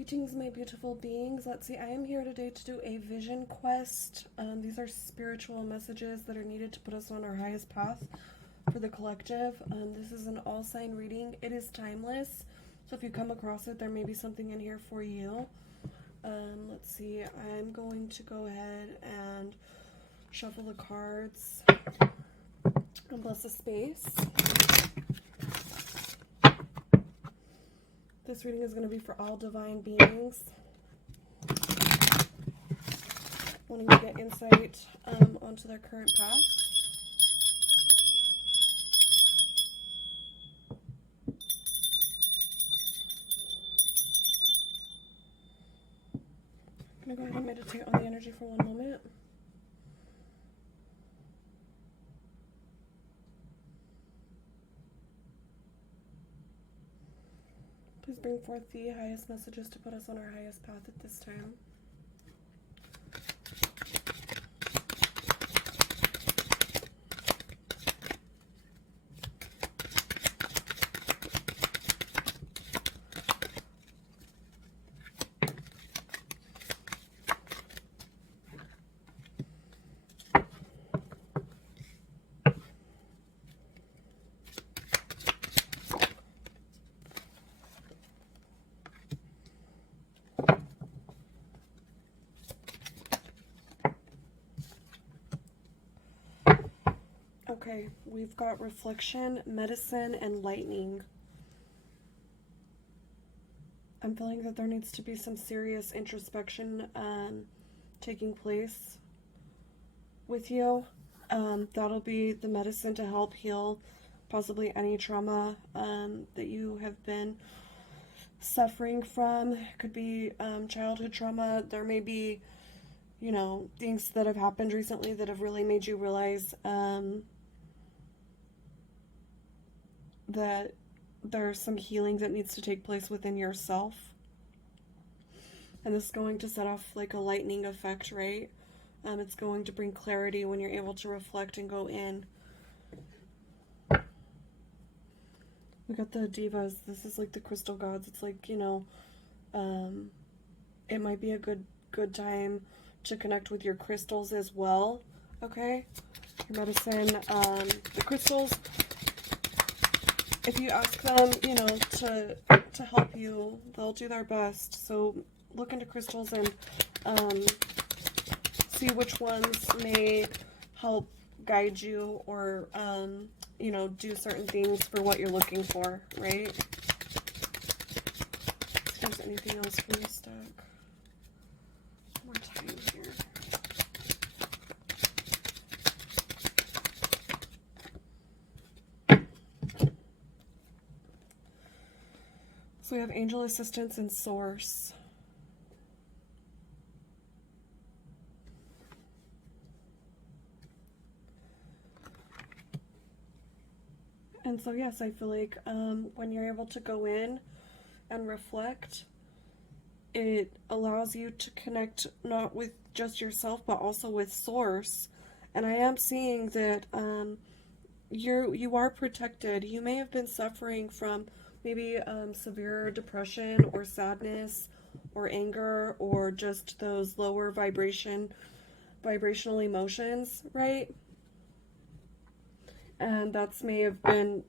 Greetings, my beautiful beings. Let's see, I am here today to do a vision quest. These are spiritual messages that are needed to put us on our highest path for the collective. This is an all sign reading. It is timeless, so if you come across it, there may be something in here for you. Let's see, I'm going to go ahead and shuffle the cards and bless the space. This reading is going to be for all divine beings wanting to get insight onto their current path. I'm going to go ahead and meditate on the energy for one moment. Please bring forth the highest messages to put us on our highest path at this time. Okay, we've got reflection, medicine, and lightning. I'm feeling that there needs to be some serious introspection taking place with you. That'll be the medicine to help heal possibly any trauma that you have been suffering from. It could be childhood trauma. There may be, things that have happened recently that have really made you realize that there's some healing that needs to take place within yourself. And this is going to set off like a lightning effect, right? It's going to bring clarity when you're able to reflect and go in. We got the divas. This is like the crystal gods. It's like, it might be a good time to connect with your crystals as well. Okay? Your medicine, the crystals, if you ask them, to help you, they'll do their best. So look into crystals and see which ones may help guide you or, do certain things for what you're looking for, right? If there's anything else from this deck. One more time here. So we have angel assistance and source. And so yes, I feel like when you're able to go in and reflect, it allows you to connect not with just yourself, but also with source. And I am seeing that you are protected. You may have been suffering from maybe severe depression or sadness or anger or just those lower vibrational emotions, right? And that's may have been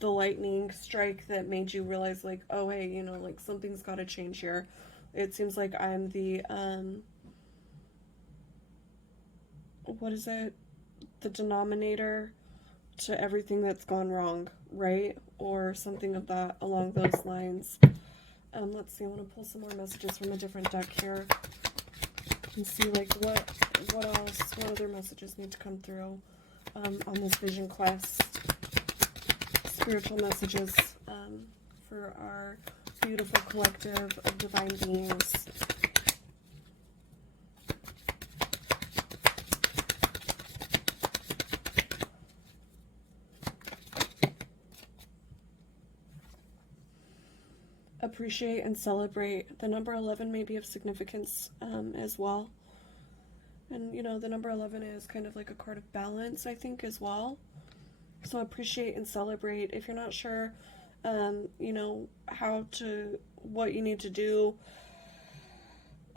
the lightning strike that made you realize like, oh, hey, like something's got to change here. It seems like I'm the, what is it? The denominator to everything that's gone wrong, right? Or something of that along those lines. Let's see, I want to pull some more messages from a different deck here and see like what else, what other messages need to come through on this vision quest. Spiritual messages for our beautiful collective of divine beings. Appreciate and celebrate. The number 11 may be of significance as well. And, the number 11 is kind of like a card of balance, I think, as well. So appreciate and celebrate. If you're not sure, what you need to do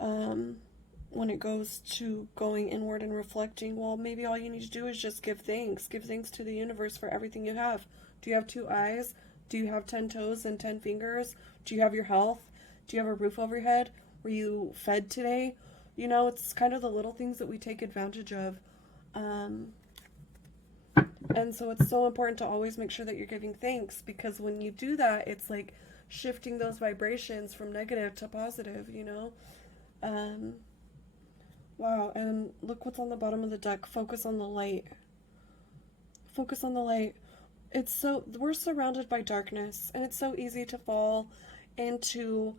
when it goes to going inward and reflecting, well, maybe all you need to do is just give thanks. Give thanks to the universe for everything you have. Do you have 2 eyes? Do you have 10 toes and 10 fingers? Do you have your health? Do you have a roof over your head? Were you fed today? You know, it's kind of the little things that we take advantage of. And so it's so important to always make sure that you're giving thanks, because when you do that, it's like shifting those vibrations from negative to positive, you know? Wow, and look what's on the bottom of the deck. Focus on the light. Focus on the light. We're surrounded by darkness, and it's so easy to fall into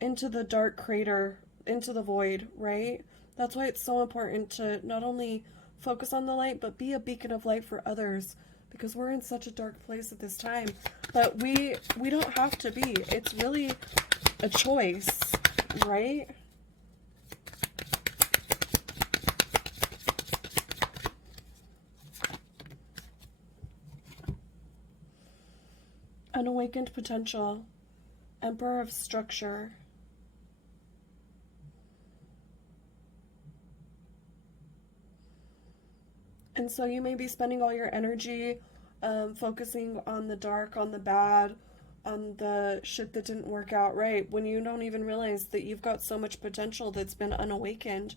the dark crater, into the void, right? That's why it's so important to not only focus on the light, but be a beacon of light for others, because we're in such a dark place at this time. But we don't have to be. It's really a choice, right? Unawakened potential. Emperor of structure. And so you may be spending all your energy focusing on the dark, on the bad, on the shit that didn't work out right, when you don't even realize that you've got so much potential that's been unawakened.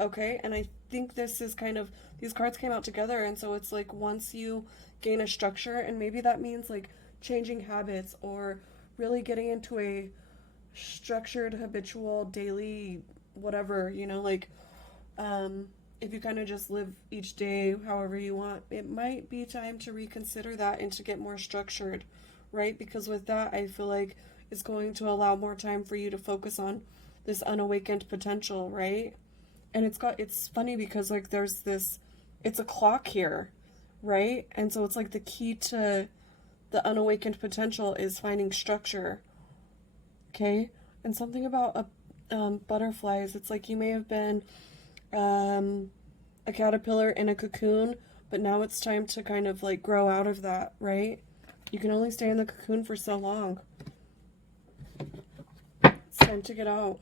Okay? And I think this is kind of, these cards came out together, and so it's like once you gain a structure, and maybe that means like changing habits or really getting into a structured, habitual, daily, whatever, you know, like, if you kind of just live each day however you want, it might be time to reconsider that and to get more structured, right? Because with that, I feel like it's going to allow more time for you to focus on this unawakened potential, right? And it's funny because like it's a clock here, right? And so it's like the key to the unawakened potential is finding structure, okay? And something about butterflies, it's like you may have been a caterpillar in a cocoon, but now it's time to kind of like grow out of that, right? You can only stay in the cocoon for so long. It's time to get out.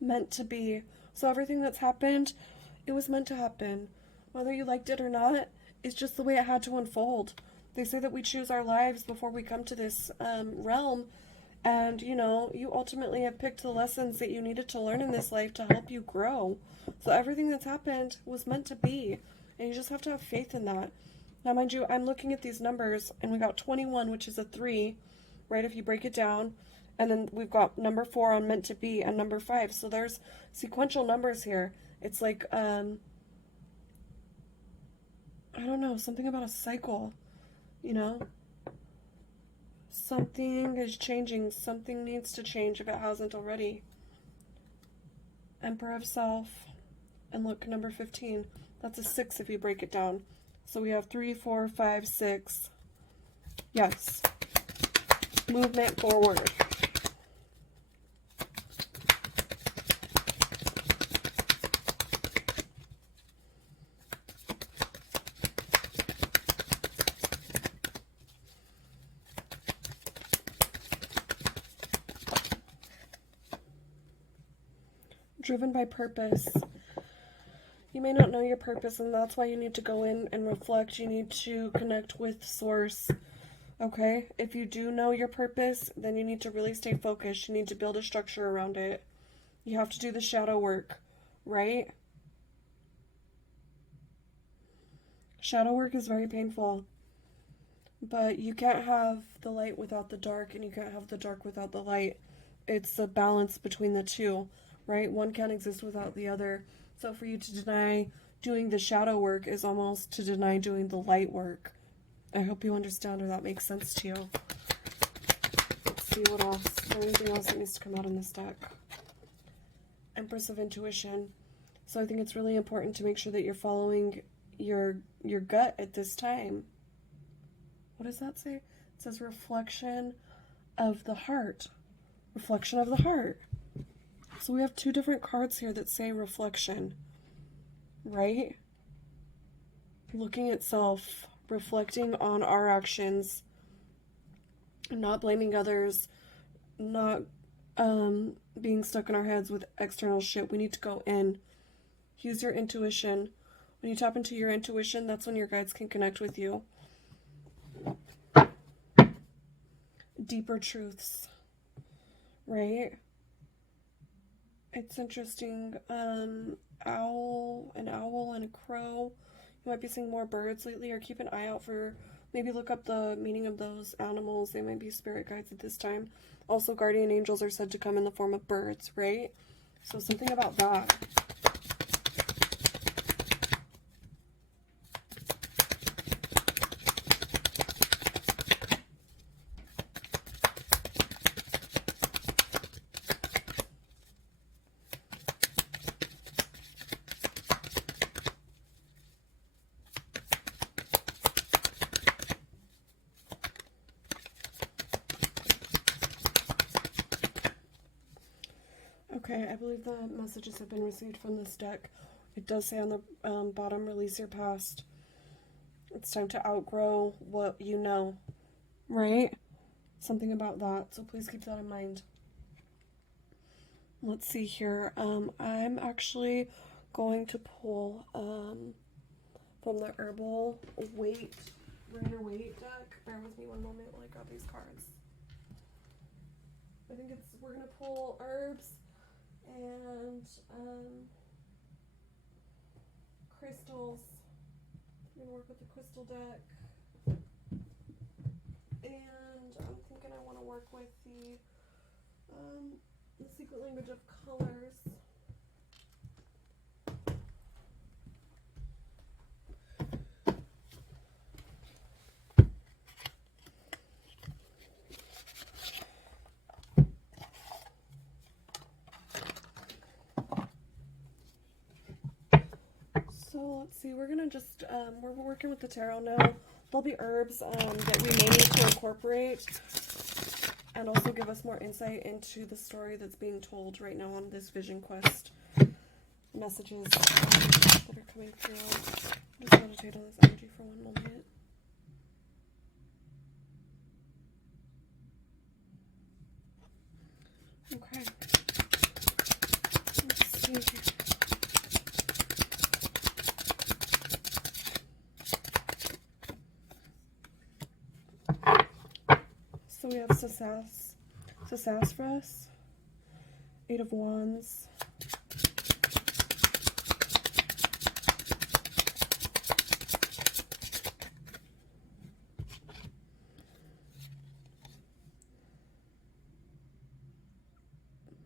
Meant to be. So everything that's happened, it was meant to happen. Whether you liked it or not, it's just the way it had to unfold. They say that we choose our lives before we come to this realm. And, you know, you ultimately have picked the lessons that you needed to learn in this life to help you grow. So everything that's happened was meant to be. And you just have to have faith in that. Now, mind you, I'm looking at these numbers, and we got 21, which is a 3, right, if you break it down. And then we've got number 4 on meant to be and number 5. So there's sequential numbers here. It's like, I don't know, something about a cycle, you know? Something is changing. Something needs to change if it hasn't already. Emperor of Self. And look, number 15. That's a 6 if you break it down. So we have 3, 4, 5, 6. Yes. Movement forward. Driven by purpose. You may not know your purpose, and that's why you need to go in and reflect. You need to connect with source. Okay? If you do know your purpose, then you need to really stay focused. You need to build a structure around it. You have to do the shadow work, right? Shadow work is very painful. But you can't have the light without the dark, and you can't have the dark without the light. It's a balance between the two, right? One can't exist without the other. So for you to deny doing the shadow work is almost to deny doing the light work. I hope you understand, or that makes sense to you. Let's see what else. Is there anything else that needs to come out in this deck? Empress of Intuition. So I think it's really important to make sure that you're following your gut at this time. What does that say? It says reflection of the heart. Reflection of the heart. So we have 2 different cards here that say reflection. right? Looking at self, reflecting on our actions, not blaming others, not being stuck in our heads with external shit. We need to go in. Use your intuition. When you tap into your intuition, that's when your guides can connect with you. Deeper truths, right? It's interesting. An owl and a crow. You might be seeing more birds lately, or keep an eye out for, maybe look up the meaning of those animals. They might be spirit guides at this time. Also, guardian angels are said to come in the form of birds, right? So something about that. Okay, I believe the messages have been received from this deck. It does say on the bottom, release your past. It's time to outgrow what you know, right? Something about that, so please keep that in mind. Let's see here. I'm actually going to pull from the Herbal Rider Waite deck. Bear with me one moment while I grab these cards. I think we're gonna pull herbs and crystals. I'm gonna work with the crystal deck, and I'm thinking I want to work with the secret language of colors. So let's see, we're gonna just, we're working with the tarot now. There'll be herbs that we may need to incorporate and also give us more insight into the story that's being told right now on this vision quest. Messages that are coming through. Just meditate on this energy for one moment. Okay. Let's see here. So we have Sassafras, Eight of Wands,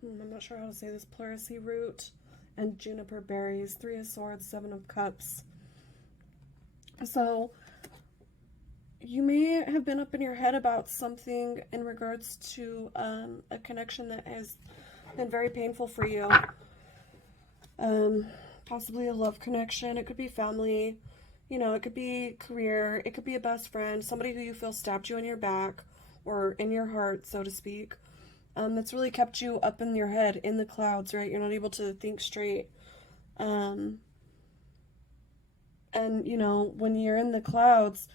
I'm not sure how to say this, pleurisy root, and juniper berries, Three of Swords, Seven of Cups. So you may have been up in your head about something in regards to a connection that has been very painful for you. Possibly a love connection. It could be family. You know, it could be career. It could be a best friend. Somebody who you feel stabbed you in your back or in your heart, so to speak. That's really kept you up in your head, in the clouds, right? You're not able to think straight. And, you know, when you're in the clouds,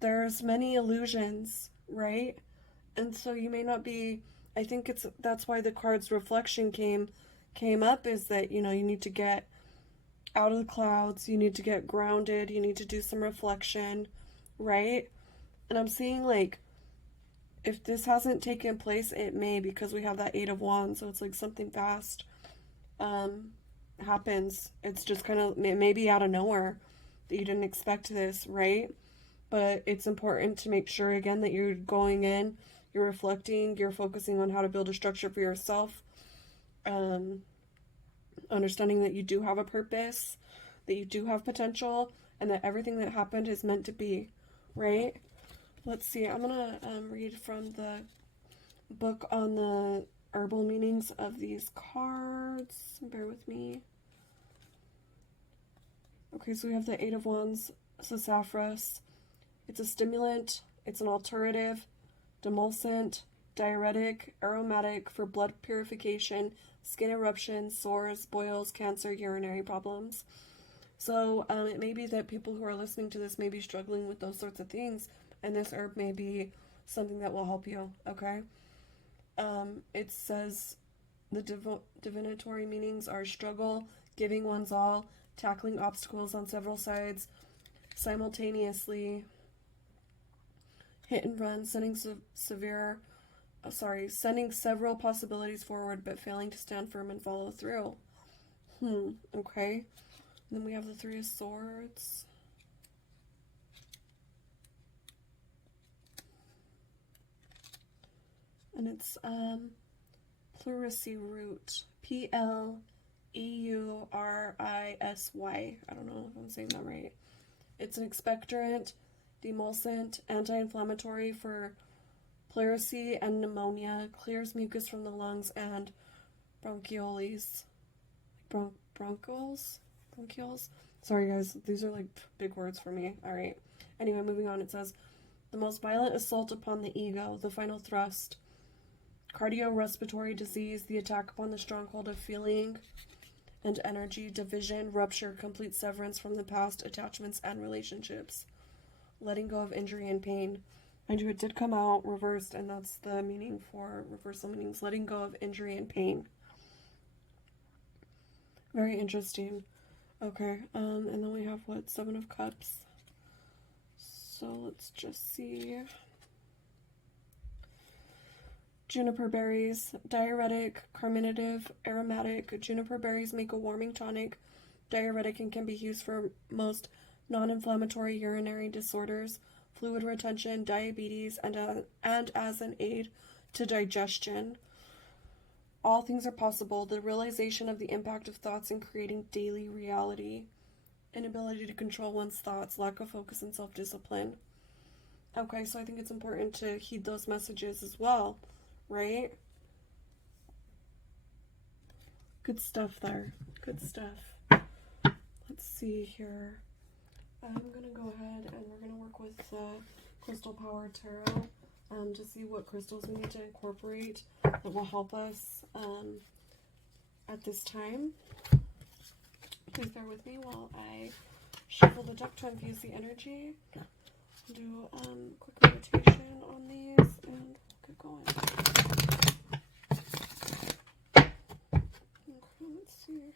there's many illusions, right? And so you may not be, I think that's why the card's reflection came up, is that, you know, you need to get out of the clouds, you need to get grounded, you need to do some reflection, right? And I'm seeing, like, if this hasn't taken place, it may, because we have that Eight of Wands, so it's like something fast happens. It's just kind of maybe out of nowhere that you didn't expect this, right? But it's important to make sure, again, that you're going in, you're reflecting, you're focusing on how to build a structure for yourself, understanding that you do have a purpose, that you do have potential, and that everything that happened is meant to be, right? Let's see, I'm gonna read from the book on the herbal meanings of these cards. Bear with me. Okay, so we have the Eight of Wands, Sassafras. It's a stimulant, it's an alterative, demulcent, diuretic, aromatic for blood purification, skin eruptions, sores, boils, cancer, urinary problems. So it may be that people who are listening to this may be struggling with those sorts of things, and this herb may be something that will help you, okay? It says the divinatory meanings are struggle, giving one's all, tackling obstacles on several sides, simultaneously, hit and run, sending several possibilities forward, but failing to stand firm and follow through. Okay. Then we have the Three of Swords. And it's pleurisy root. Pleurisy. I don't know if I'm saying that right. It's an expectorant, demulcent, anti-inflammatory for pleurisy and pneumonia. Clears mucus from the lungs and bronchioles. Bronchioles? Sorry guys, these are like big words for me. Alright. Anyway, moving on, it says the most violent assault upon the ego, the final thrust. Cardiorespiratory disease, the attack upon the stronghold of feeling and energy, division, rupture, complete severance from the past, attachments and relationships. Letting go of injury and pain. Mind you, it did come out reversed, and that's the meaning for reversal meanings. Letting go of injury and pain. Very interesting. Okay, and then we have what? Seven of Cups. So let's just see. Juniper berries, diuretic, carminative, aromatic. Juniper berries make a warming tonic, diuretic, and can be used for most non-inflammatory urinary disorders, fluid retention, diabetes, and as an aid to digestion. All things are possible. The realization of the impact of thoughts in creating daily reality. Inability to control one's thoughts, lack of focus, and self-discipline. Okay, so I think it's important to heed those messages as well, right? Good stuff there. Good stuff. Let's see here. I'm going to go ahead and we're going to work with Crystal Power Tarot to see what crystals we need to incorporate that will help us at this time. Please bear with me while I shuffle the deck to infuse the energy. Do quick meditation on these and get going. Okay, let's see.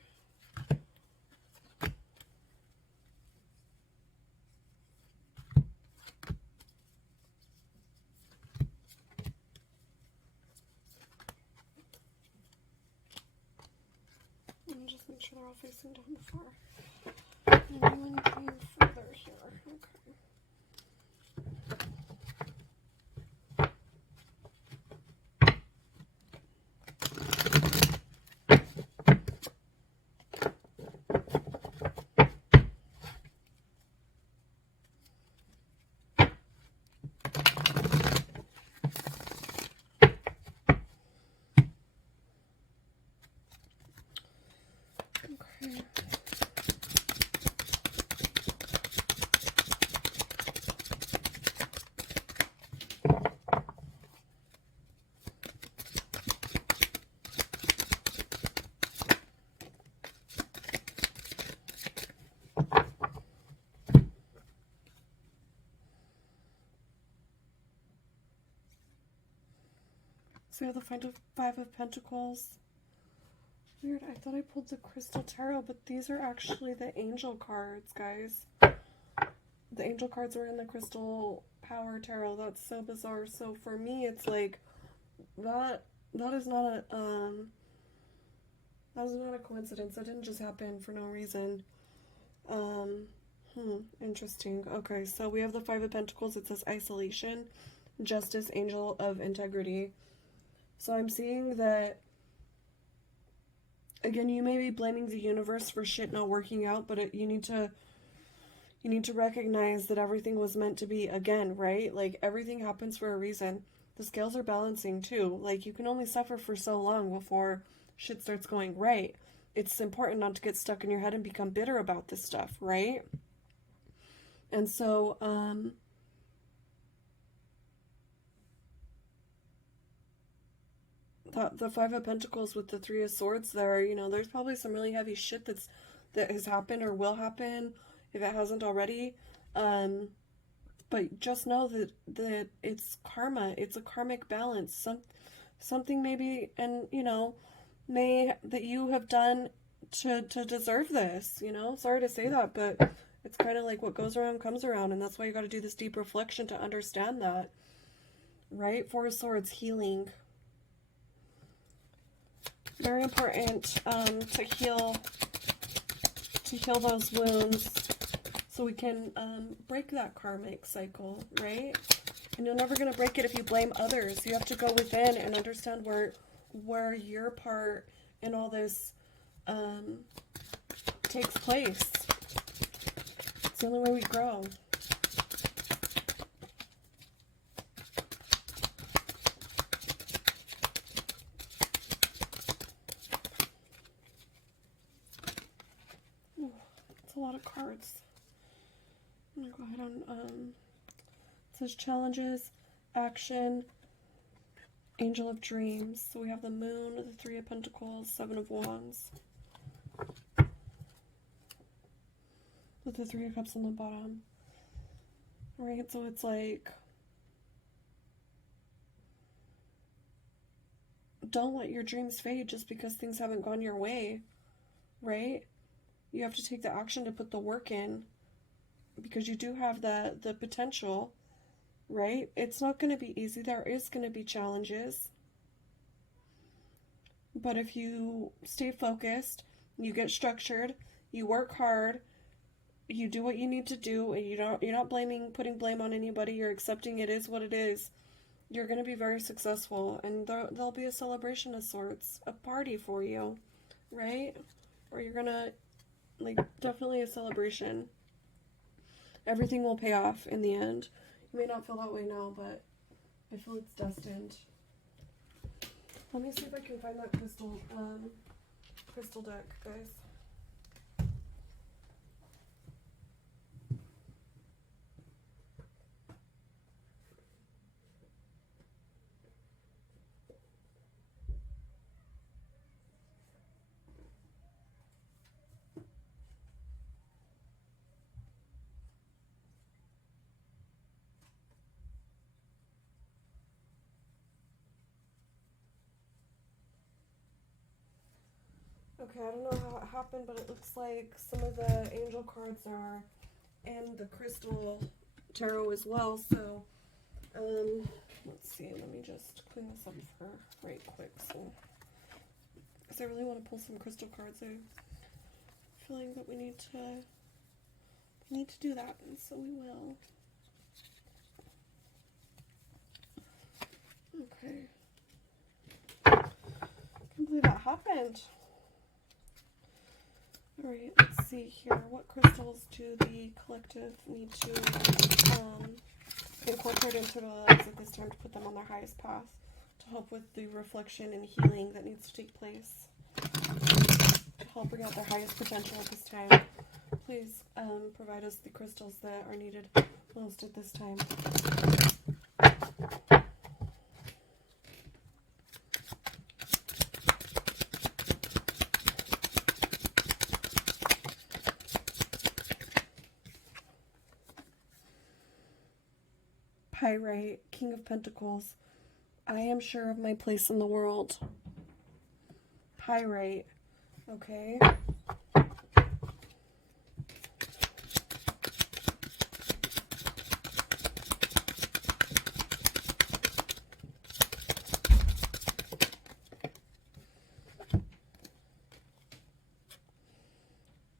Let me just make sure they're all facing down before I do anything further here. Okay. So we have the Five of Pentacles. Weird, I thought I pulled the Crystal Tarot, but these are actually the Angel cards, guys. The Angel cards are in the Crystal Power Tarot. That's so bizarre. So for me, it's like, that is not a coincidence. That didn't just happen for no reason. Interesting. Okay, so we have the Five of Pentacles. It says isolation, justice, angel of integrity. So I'm seeing that, again, you may be blaming the universe for shit not working out, but you need to recognize that everything was meant to be, again, right? Like, everything happens for a reason. The scales are balancing too. Like, you can only suffer for so long before shit starts going right. It's important not to get stuck in your head and become bitter about this stuff, right? And so, the Five of Pentacles with the Three of Swords there, you know, there's probably some really heavy shit that's that has happened or will happen if it hasn't already. But just know that it's karma. It's a karmic balance. Something maybe, and may that you have done to deserve this. Sorry to say that, but it's kind of like what goes around comes around, and that's why you got to do this deep reflection to understand that. Right? Four of Swords, healing. Very important to heal those wounds, so we can break that karmic cycle, right? And you're never going to break it if you blame others. You have to go within and understand where your part in all this takes place. It's the only way we grow. Ooh, that's a lot of cards. I'm going to go ahead and it says challenges, action, Angel of Dreams. So we have the Moon, the Three of Pentacles, Seven of Wands, with the Three of Cups on the bottom. Right, so it's like, don't let your dreams fade just because things haven't gone your way, right? You have to take the action to put the work in, because you do have the potential, right? It's not going to be easy. There is going to be challenges. But if you stay focused, you get structured, you work hard, you do what you need to do, and you're not putting blame on anybody, you're accepting it is what it is, you're going to be very successful, and there'll be a celebration of sorts, a party for you, right? Or you're going to, definitely a celebration. Everything will pay off in the end. You may not feel that way now, but I feel it's destined. Let me see if I can find that crystal deck, guys. Okay, I don't know how it happened, but it looks like some of the angel cards are in the crystal tarot as well. So, let's see. Let me just clean this up for right quick. So, because I really want to pull some crystal cards. I'm feeling that we need to do that, and so we will. Okay. I can't believe that happened. Alright, let's see here. What crystals do the collective need to incorporate into their lives at this time to put them on their highest path, to help with the reflection and healing that needs to take place, to help bring out their highest potential at this time? Please provide us the crystals that are needed most at this time. Pyrite, King of Pentacles. I am sure of my place in the world. Pyrite. Okay.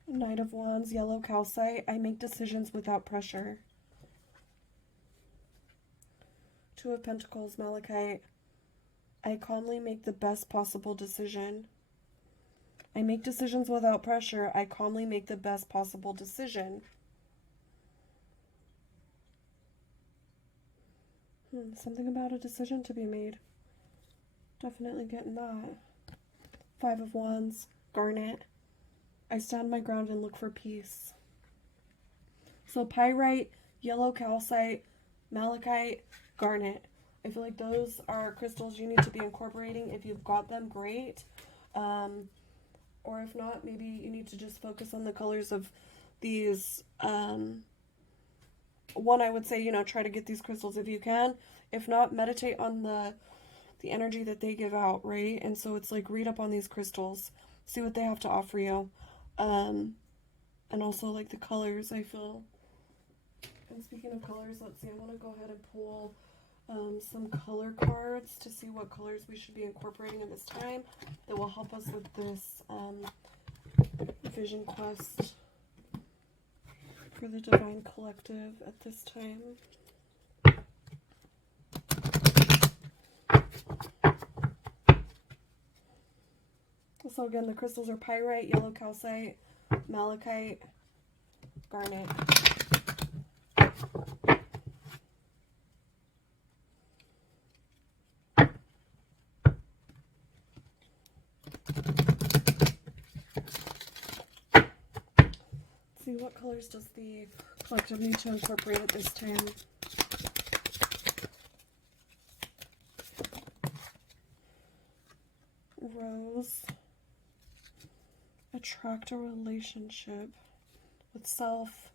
Knight of Wands, Yellow Calcite. I make decisions without pressure. Two of Pentacles, Malachite. I calmly make the best possible decision. I make decisions without pressure. I calmly make the best possible decision. Something about a decision to be made. Definitely getting that. Five of Wands, Garnet. I stand my ground and look for peace. So Pyrite, Yellow Calcite, Malachite, Garnet. I feel like those are crystals you need to be incorporating. If you've got them, great. Or if not, maybe you need to just focus on the colors of these. One, I would say, you know, try to get these crystals if you can. If not, meditate on the energy that they give out, right? And so it's like read up on these crystals, see what they have to offer you. And also like the colors, I feel. And speaking of colors, let's see, I want to go ahead and pull some color cards to see what colors we should be incorporating in this time that will help us with this vision quest for the Divine Collective at this time. So again, the crystals are pyrite, yellow calcite, malachite, garnet. Let's see, what colors does the collective need to incorporate at this time? Rose. Attract a relationship with self,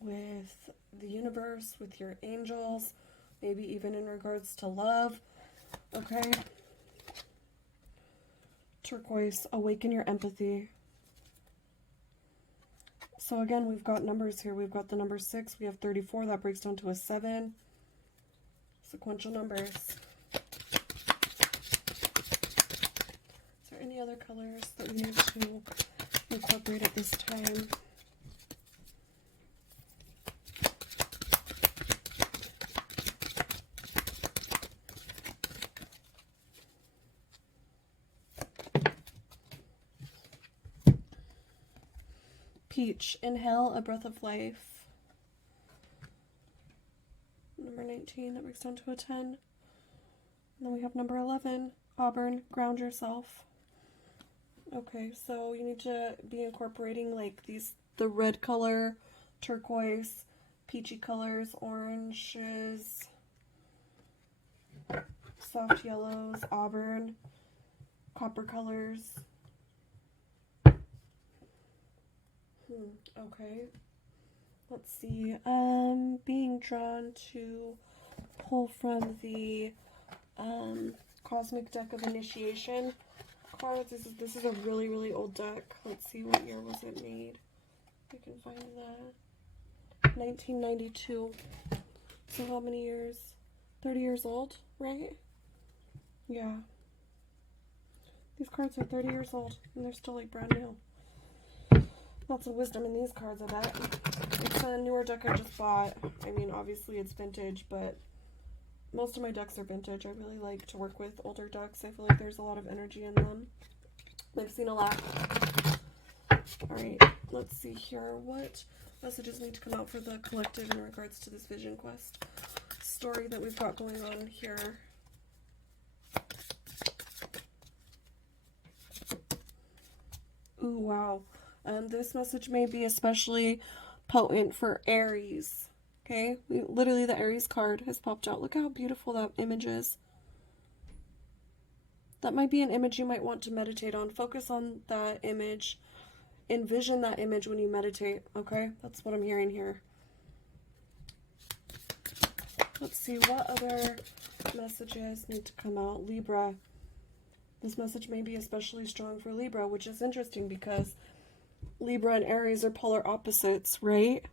with the universe, with your angels, maybe even in regards to love. Okay. Turquoise, awaken your empathy. So again, we've got numbers here. We've got the number 6, we have 34, that breaks down to a 7. Sequential numbers. Is there any other colors that we need to incorporate at this time? Peach, inhale a breath of life. Number 19, that breaks down to a 10. And then we have number 11, auburn, ground yourself. Okay, so you need to be incorporating like the red color, turquoise, peachy colors, oranges, soft yellows, auburn, copper colors. Okay. Let's see. Being drawn to pull from the Cosmic Deck of Initiation cards. This is a really, really old deck. Let's see, what year was it made? I can find that. 1992. So how many years? 30 years old, right? Yeah. These cards are 30 years old, and they're still like brand new. Lots of wisdom in these cards, I bet. It's a newer deck I just bought. I mean, obviously it's vintage, but most of my decks are vintage. I really like to work with older decks. I feel like there's a lot of energy in them. I've seen a lot. Alright, let's see here. What messages need to come out for the collective in regards to this vision quest story that we've got going on here? Ooh, wow. This message may be especially potent for Aries. Okay, literally the Aries card has popped out. Look how beautiful that image is. That might be an image you might want to meditate on. Focus on that image. Envision that image when you meditate, okay? That's what I'm hearing here. Let's see, what other messages need to come out? Libra. This message may be especially strong for Libra, which is interesting because Libra and Aries are polar opposites, right?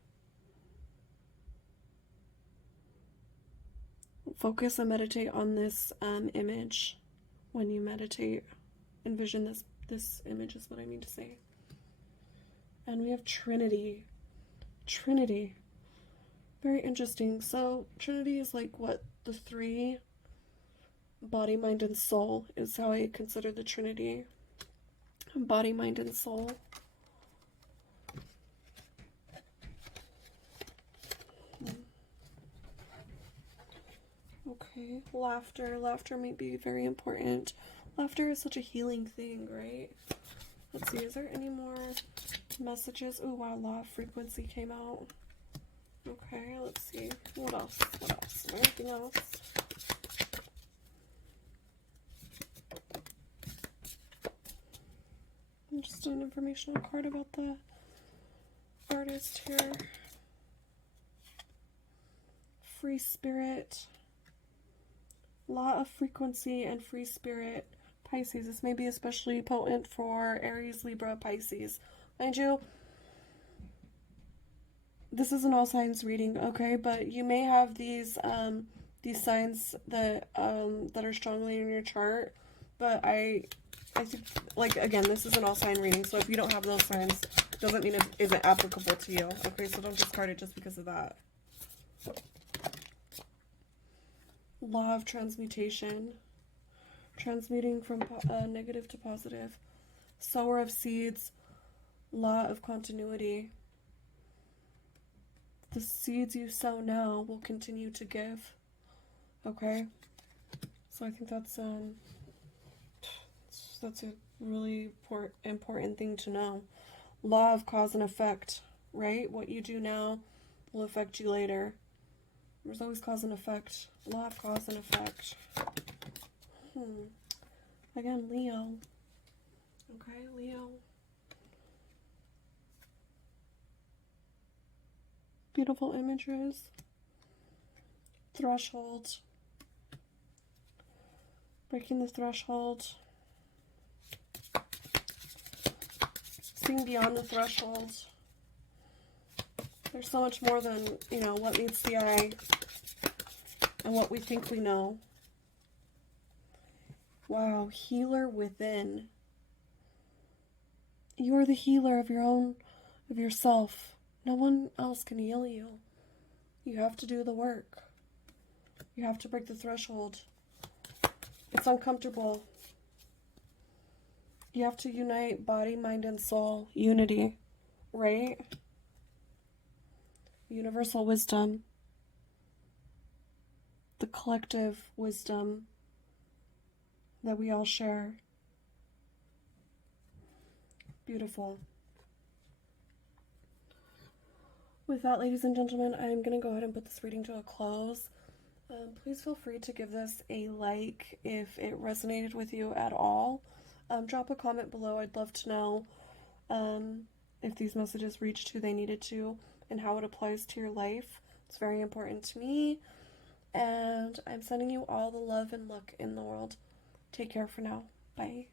Focus and meditate on this image when you meditate. Envision this image is what I mean to say. And we have Trinity. Trinity. Very interesting. So Trinity is like what? The 3? Body, mind, and soul is how I consider the Trinity. Body, mind, and soul. Okay, laughter. Laughter might be very important. Laughter is such a healing thing, right? Let's see, is there any more messages? Oh, wow, law of frequency came out. Okay, let's see. What else? What else? Anything else? Just an informational card about the artist here. Free spirit. Law of frequency and free spirit. Pisces. This may be especially potent for Aries, Libra, Pisces. Mind you, this is an all signs reading, okay? But you may have these signs that that are strongly in your chart. But I think, like, again, this is an all sign reading. So if you don't have those signs, doesn't mean it isn't applicable to you. Okay, so don't discard it just because of that. Law of transmutation. Transmuting from negative to positive. Sower of seeds. Law of continuity. The seeds you sow now will continue to give. Okay? So I think that's a really important thing to know. Law of cause and effect, right? What you do now will affect you later. There's always cause and effect. Law of cause and effect. Again, Leo. Okay, Leo. Beautiful images. Threshold. Breaking the threshold. Seeing beyond the threshold. There's so much more than, you know, what meets the eye and what we think we know. Wow, healer within. You are the healer of yourself. No one else can heal you. You have to do the work. You have to break the threshold. It's uncomfortable. You have to unite body, mind, and soul. Unity, right? Universal wisdom. The collective wisdom that we all share. Beautiful. With that, ladies and gentlemen, I'm going to go ahead and put this reading to a close. Please feel free to give this a like if it resonated with you at all. Drop a comment below. I'd love to know if these messages reached who they needed to and how it applies to your life. It's very important to me. And I'm sending you all the love and luck in the world. Take care for now. Bye.